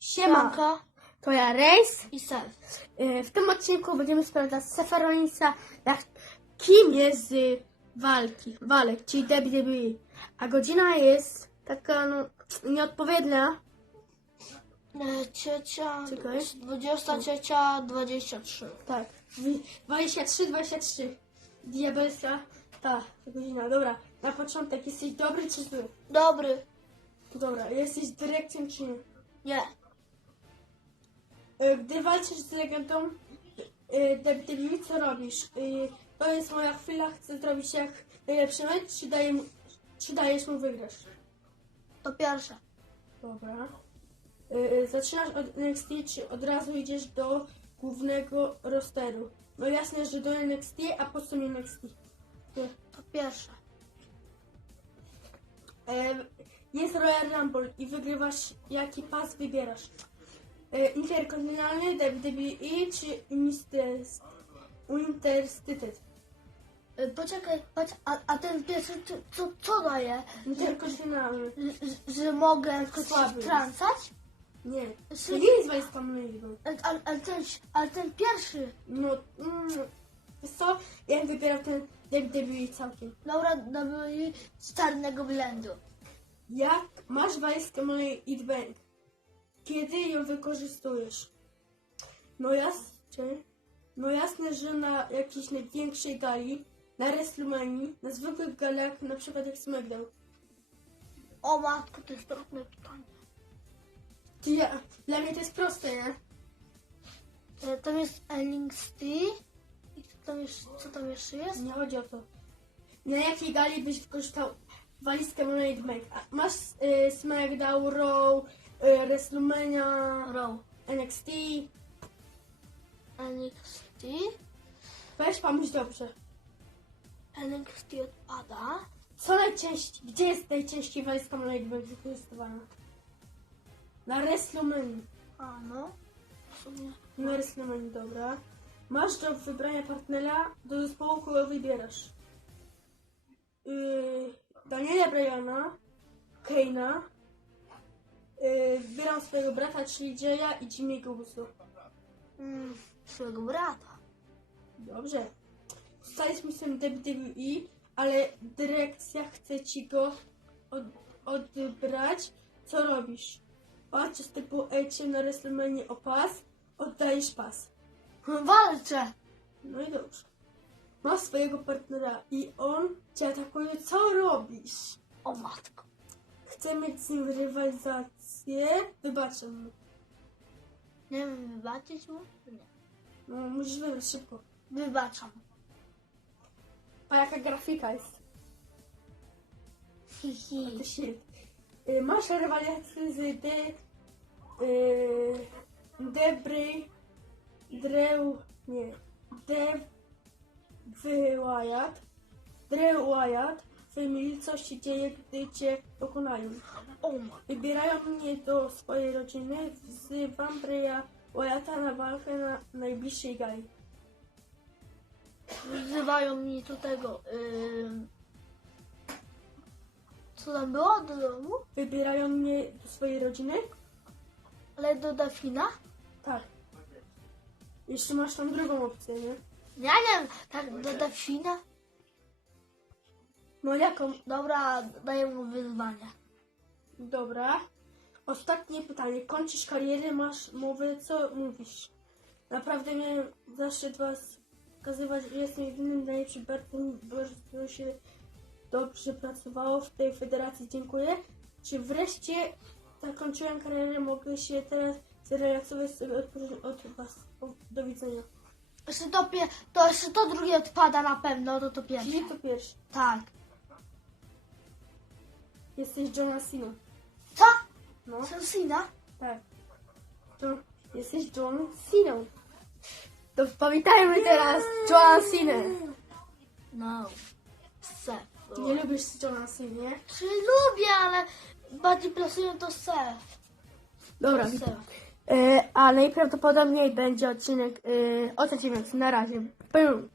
Siemanko, to ja Rejs. i Sef. Y, W tym odcinku będziemy sprawdzać Seferonisa, jak, kim jest z walki, walek, czyli WWE. A godzina jest taka no, nieodpowiednia. E, Trzecia, Czekaj. 23, 23. Tak, dwi- 23, 23. Diabelska, ta godzina. Dobra, na początek jesteś dobry czy zły? Dobry. Dobra, jesteś dyrekcją czy nie? Nie. Y, Gdy walczysz z legendą WWE, co robisz? Y, To jest moja chwila, chcę zrobić jak najlepszy mecz, czy, daję, czy dajesz mu wygrać? To pierwsze. Dobra. Y, Zaczynasz od NXT, czy od razu idziesz do głównego rosteru? No jasne, że do NXT, a po co mi NXT? To pierwsze. E, Jest Royal Rumble i wygrywasz, jaki pas wybierasz? E, Interkontynentalny, WWE czy Interstited? E, Poczekaj, patrz, a, a ten pierwszy co, co, co daje? Interkontynentalny. Że, że mogę Słaby wtrącać? Nie. To nie jest walizka liczbą. Ale, ale, ten, ale ten pierwszy. No, mm, wiesz co? Ja bym wybierał ten WWE całkiem. Dobra, dobry z czarnego blendu. Jak masz walizkę mojej Eat Bank? Kiedy ją wykorzystujesz? No jasne, no jasne, że na jakiejś największej gali, na WrestleMania, na zwykłych galach, na przykład jak SmackDown. O matko, to jest trudne pytanie. Ty, ja, dla mnie to jest proste, nie? E, Tam jest NXT. I co tam jeszcze, co tam jeszcze jest? Nie chodzi o to. Na jakiej gali byś wykorzystał walizkę Bank? A Masz y, SmackDown, Raw, y, WrestleMania, Row. NXT. NXT. Weź pomyśl dobrze. NXT odpada. Co najczęściej, gdzie jest najczęściej Eat Bank wykorzystywana? Na WrestleMania. A no. W sumie. Na WrestleMania, dobra. Masz do wybrania partnera do zespołu, kogo wybierasz. Yy, Daniela Bryana, Kane'a, yy, wybieram swojego brata, czyli Jaya i Jimmy'ego Uso. Mm, swojego brata. Dobrze. Zostaliśmy z tym WWE, ale dyrekcja chce ci go od, odebrać. Co robisz? Walczysz typu Ecie na WrestleMania o pas, oddajesz pas. Walczę. No i dobrze. Masz swojego partnera i on cię atakuje. Co robisz? O matko. Chcę mieć z nim rywalizację. Wybaczę mu. Nie wiem, wybaczyć mu? Nie. No, musisz wybrać szybko. Wybaczam. A jaka grafika jest? Hihi. To shit. Y, Masz rywalizację z De... Y, Debry... Drew... Nie. Dev... Wyatt. Drew Wyatt. Family, co się dzieje, gdy cię pokonają. Wybierają mnie do swojej rodziny. Wzywam Breya Wyatta na walkę na najbliższej gali. Wzywają mnie do tego. ym, Co tam było do domu? Wybierają mnie do swojej rodziny? Ale do Dafina? Tak. Jeszcze masz tam drugą opcję, nie? Ja nie wiem, tak do Dafina? No jaką? Dobra, daję mu wyzwanie. Dobra. Ostatnie pytanie. Kończysz karierę, masz mowę, co mówisz? Naprawdę miałem zaszczyt was pokazywać, że jestem jedynym najlepszym Bertem, bo się dobrze pracowało w tej federacji. Dziękuję. Czy wreszcie zakończyłem karierę, mogę się teraz zrelaksować sobie odpocząć od was. Do widzenia. Jeszcze to, to jeszcze to drugie odpada na pewno, to to pierwsze. Czyli to pierwszy. Tak. Jesteś Johna Cena. Co? No, Sensina? tak. John, jesteś John Cena. To pamiętajmy teraz John Cena. No. Sef. Nie lubisz Johna Cena, nie? Czy lubię, ale bardziej plasują to Sef. Dobra. Sef. E, a najprawdopodobniej będzie odcinek e, o. Na razie. Pum.